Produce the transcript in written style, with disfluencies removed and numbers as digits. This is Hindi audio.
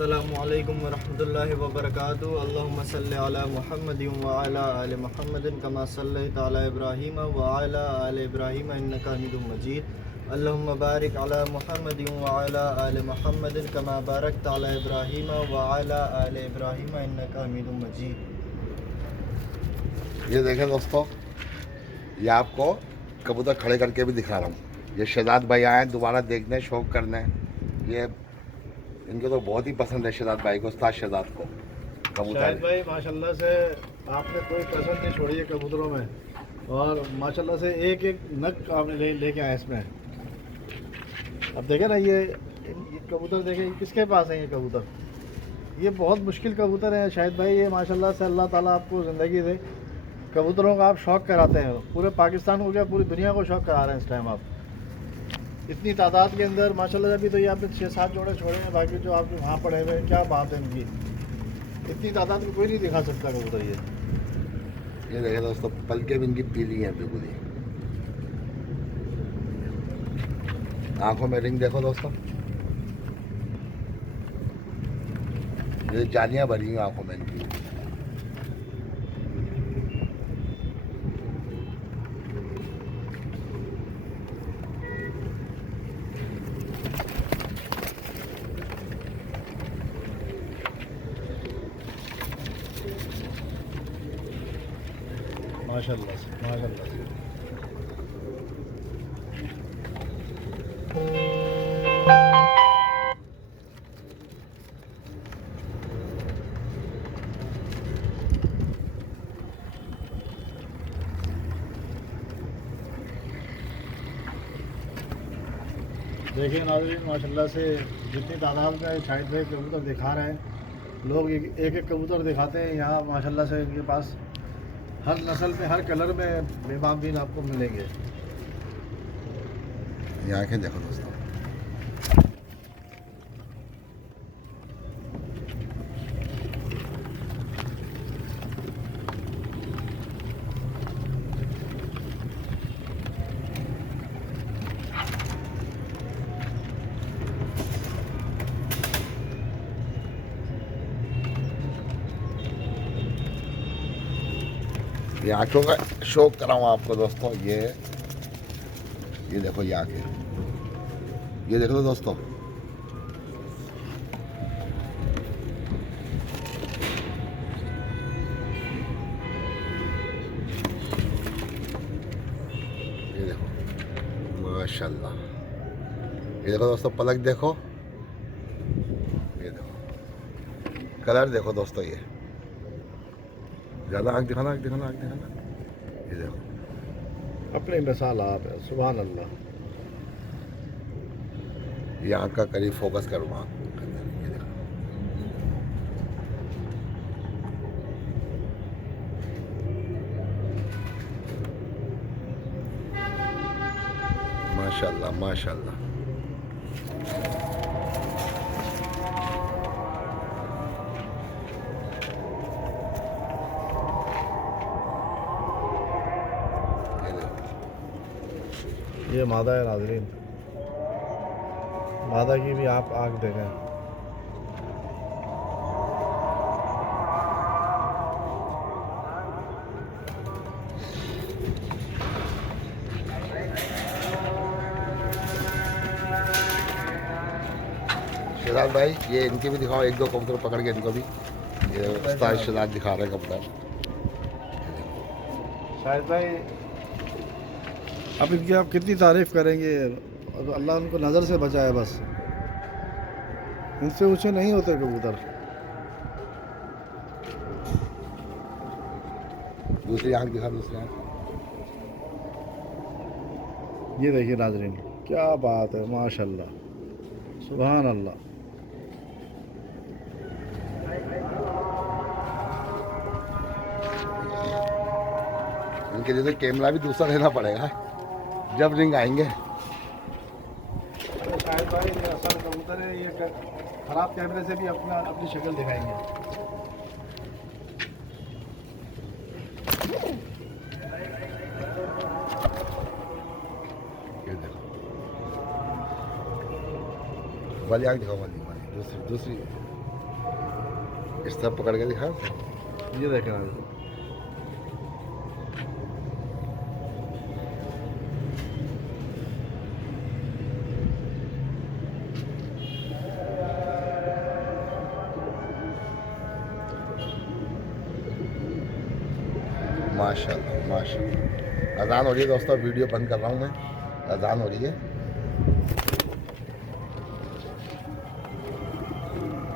अस्सलामुअलैकुम वरहमतुल्लाहि वबरकातुहू। अल्लाहुम्मा सल्लि अला मुहम्मदिन व अला आलि मुहम्मदिन कमा सल्लैता अला इब्राहीम व अला आलि इब्राहीम इन्नका हमीदुम मजीद। अल्लाहुम्मा बारिक अला मुहम्मदिन व अला आलि मुहम्मदिन कमा बारकता अला इब्राहीम व अला आलि इब्राहीम इन्नका हमीदुम मजीद। ये देखें दोस्तों, ये आपको कबूतर खड़े करके भी दिखा रहा हूँ। ये शहजाद भाई आए हैं दोबारा देखने, शौक करने। ये इनको तो बहुत ही पसंद है शहजाद भाई को, उस्ताद शहजाद को कबूतर। शाहिद भाई माशाल्लाह से आपने कोई कसर नहीं छोड़ी है कबूतरों में, और माशाल्लाह से एक एक नग आपने लेके आए इसमें। अब देखें ना, ये कबूतर देखें, किसके पास है ये कबूतर? ये बहुत मुश्किल कबूतर है शाहिद भाई। ये माशाल्लाह से अल्लाह ताला आपको ज़िंदगी दे। कबूतरों का आप शौक़ कराते हैं, पूरे पाकिस्तान को क्या पूरी दुनिया को शौक़ करा रहे हैं इस टाइम आप। इतनी तादाद के अंदर माशाल्लाह। अभी तो ये आपने 6-7 जोड़े छोड़े हैं, बाकी जो आपके वहाँ पड़े हुए हैं, क्या बात है इनकी। इतनी तादाद में कोई नहीं दिखा सकता कबूतर ये देखें दोस्तों, पलके भी इनकी पीली हैं बिल्कुल ही। आंखों में रिंग देखो दोस्तों, ये जालियाँ भरी हैं आंखों में इनकी। माशाल्लाह से, माशाल्लाह से। देखिए नाज़रीन, माशाल्लाह से जितनी तादाद में शाहिद भाई कबूतर दिखा रहे हैं, लोग एक एक कबूतर दिखाते हैं यहाँ। माशाल्लाह से इनके पास हर नस्ल में, हर कलर में बेमाबीन आपको मिलेंगे। ये आँखें देखो दोस्तों, ये आँखों का शौक कराऊँ आपको दोस्तों। ये देखो, ये आँखें, ये देख लो दोस्तों। ये देखो माशाल्लाह। ये देखो दोस्तों, पलक देखो, ये देखो कलर देखो दोस्तों। ये ज़्यादा आँख दिखाना, आँख दिखाना, आँख दिखाना। ये देखो, अपनी मिसाल आप है, सुभान अल्लाह। ये आँख का करीब फोकस करूँगा। ये देखो, माशाल्लाह माशाल्लाह। ये मादा है नाज़रीन, मादा की भी आप आँख देखें। शहजाद भाई, ये इनके भी दिखाओ, एक दो कबूतर पकड़ के इनको भी। ये उस्ताद शहजाद दिखा रहे हैं कबूतर। शाहिद भाई, अब इनकी आप कितनी तारीफ़ करेंगे। और अल्लाह उनको नज़र से बचाए बस। इनसे ऊँचे नहीं होते कबूतर। दूसरी आँख दिखा, दूसरी आँख। ये देखिए नाज़रीन, क्या बात है, माशाल्लाह, सुभान अल्लाह। इनके लिए तो कैमरा भी दूसरा लेना पड़ेगा जब रिंग आएंगे। शाहिद भाई, ये असल कबूतर है, ये ख़राब कैमरे से भी अपनी शक्ल दिखाएंगे। ये देखो, वाली आँख दिखाओ, वाली वाली दूसरी दूसरी इस तरफ पकड़ के दिखा। ये देखें आप। माशाल्लाह माशाल्लाह। अजान हो रही है दोस्तों, वीडियो बंद कर रहा हूँ मैं, अजान हो रही है।